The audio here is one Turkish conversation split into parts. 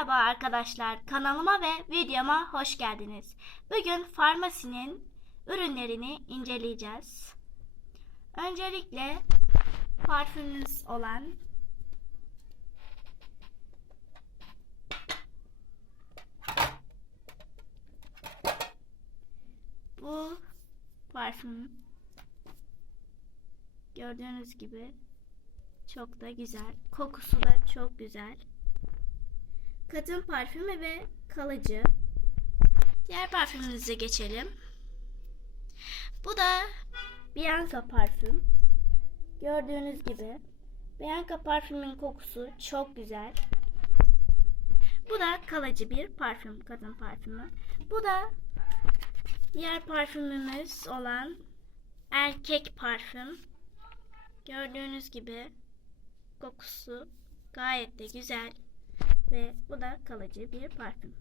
Merhaba arkadaşlar, kanalıma ve videoma hoş geldiniz. Bugün farmasinin ürünlerini inceleyeceğiz. Öncelikle parfümümüz olan bu parfüm gördüğünüz gibi çok da güzel. Kokusu da çok güzel. Kadın parfümü ve kalıcı. Diğer parfümümüze geçelim. Bu da Bianca parfüm. Gördüğünüz gibi Bianca parfümün kokusu çok güzel. Bu da kalıcı bir parfüm, kadın parfümü. Bu da diğer parfümümüz olan erkek parfüm. Gördüğünüz gibi kokusu gayet de güzel ve bu da kalıcı bir parfüm.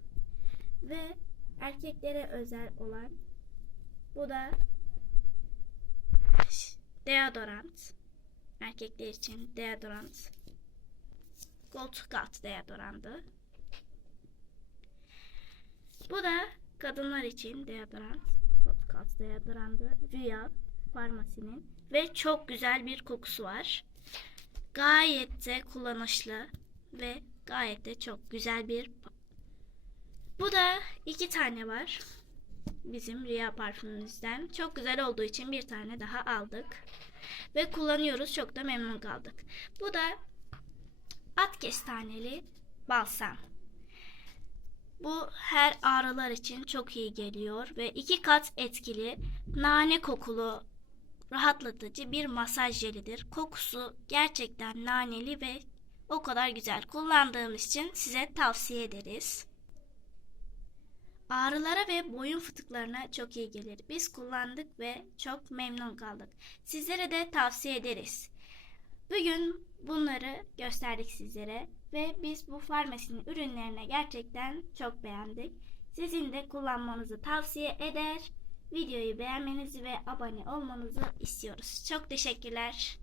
Ve erkeklere özel olan bu da deodorant. Erkekler için deodorant. Gold Cut deodorantı. Bu da kadınlar için deodorant. Gold Cut deodorantı. Rüya farmasinin ve çok güzel bir kokusu var. Gayet de kullanışlı ve gayet de çok güzel bir bu da iki tane var. Bizim Rüya parfümümüzden. Çok güzel olduğu için bir tane daha aldık. Ve kullanıyoruz. Çok da memnun kaldık. Bu da at kestaneli balsam. Bu her ağrılar için çok iyi geliyor ve iki kat etkili nane kokulu rahatlatıcı bir masaj jelidir. Kokusu gerçekten naneli ve o kadar güzel kullandığımız için size tavsiye ederiz. Ağrılara ve boyun fıtıklarına çok iyi gelir. Biz kullandık ve çok memnun kaldık. Sizlere de tavsiye ederiz. Bugün bunları gösterdik sizlere ve biz bu farmasinin ürünlerine gerçekten çok beğendik. Sizin de kullanmanızı tavsiye eder. Videoyu beğenmenizi ve abone olmanızı istiyoruz. Çok teşekkürler.